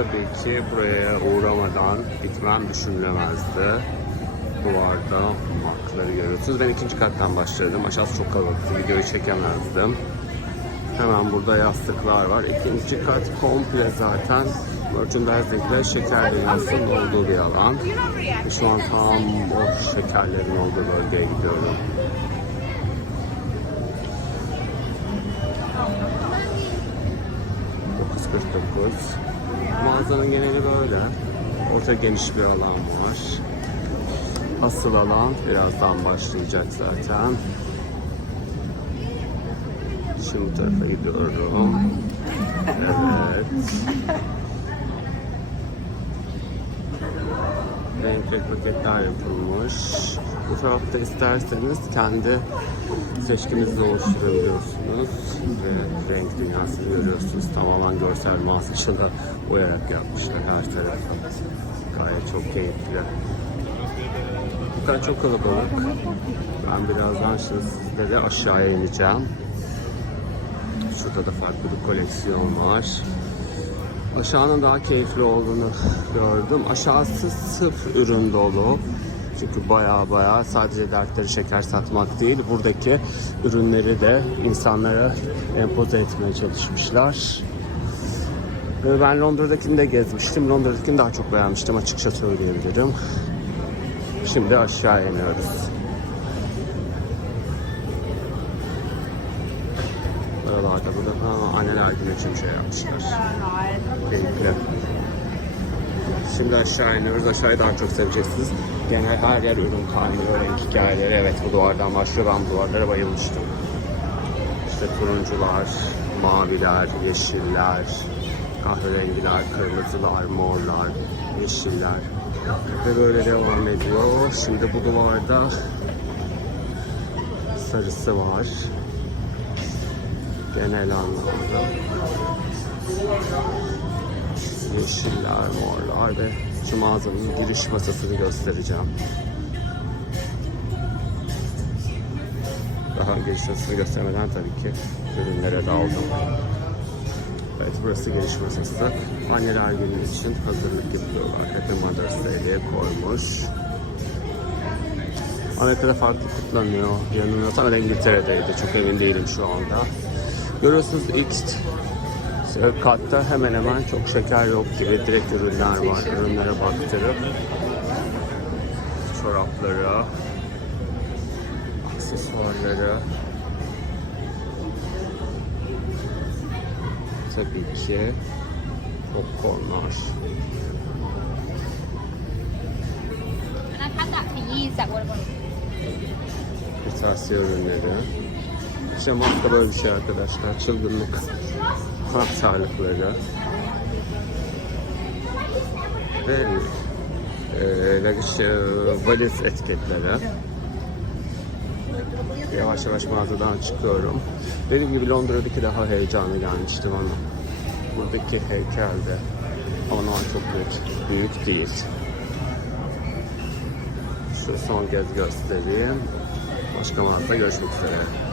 Tabii ki buraya uğramadan gitmem düşünülemezdi. Duvarda makları görüyorsunuz. Ben ikinci kattan başladım. Aşağısı çok kalabalıktı. Videoyu çekemezdim. Hemen burada yastıklar var. İkinci kat komple zaten merchandising ve şeker dünyasının olduğu bir alan. Şu an tam o şekerlerin olduğu bölgeye gidiyorum. Mağazanın geneli böyle. Orta geniş bir alan var. Asıl alan birazdan başlayacak zaten. Şimdi bu tarafa gidiyorum. Evet. Renkli paketler yapılmış. Bu tarafta isterseniz kendi seçkinizi oluşturabiliyorsunuz. Ve renk dünyasını görüyorsunuz. Tamamen görsel masaçına uyarak yapmışlar her tarafı. Gayet çok keyifli. Bu kadar çok kalabalık. Ben birazdan şimdi sizlere aşağıya ineceğim. Şurada da farklı bir koleksiyon var. Aşağının daha keyifli olduğunu gördüm. Aşağısı sırf ürün dolu. Çünkü baya baya sadece dertleri şeker satmak değil, buradaki ürünleri de insanlara empoze etmeye çalışmışlar. Ben Londra'dakini de gezmiştim. Londra'dakini daha çok beğenmiştim açıkça söyleyebilirim. Şimdi aşağı iniyoruz. Buralarda burada ha, anneler günü için şey yapmışlar. Keyifli. Şimdi aşağı iniyoruz. Aşağıyı daha çok seveceksiniz. Genel her yer ürün kaynıyor. Renk hikayeleri. Evet bu duvardan başlıyor. Ben duvarlara bayılmıştım. İşte turuncular, maviler, yeşiller, kahverengiler, kırmızılar, morlar, yeşiller. Ve böyle devam ediyor. Şimdi bu duvarda sarısı var. Genel anlamda. Yeşiller, morlar ve şu mağazanın giriş masasını göstereceğim. Daha giriş masasını göstermeden tabii ki ürünlere daldım. Evet burası giriş masası. Anneler günü için hazırlık yapıyorlar. Happy Mother's Day diye koymuş. Amerika'da farklı kutlanıyor. Yanılmıyorsam ben İngiltere'deydi. Çok emin değilim şu anda. Görüyorsunuz ilk katta hemen hemen çok şeker yok gibi direkt ürünler var. Ürünlere baktırıp çorapları, aksesuarları tabii ki popcornlar. Kırtasiye ürünleri. İşte maska böyle bir şey arkadaşlar. Çılgınlık. Halk sağlıkları. Ve e, işte, valiz etiketleri. Yavaş yavaş mağazadan çıkıyorum. Dediğim gibi Londra'daki daha heyecanlı gelmiştim ama buradaki heykel de aman çok büyük, büyük değil. Şu son kez göstereyim. Başka mağazada görüşmek üzere.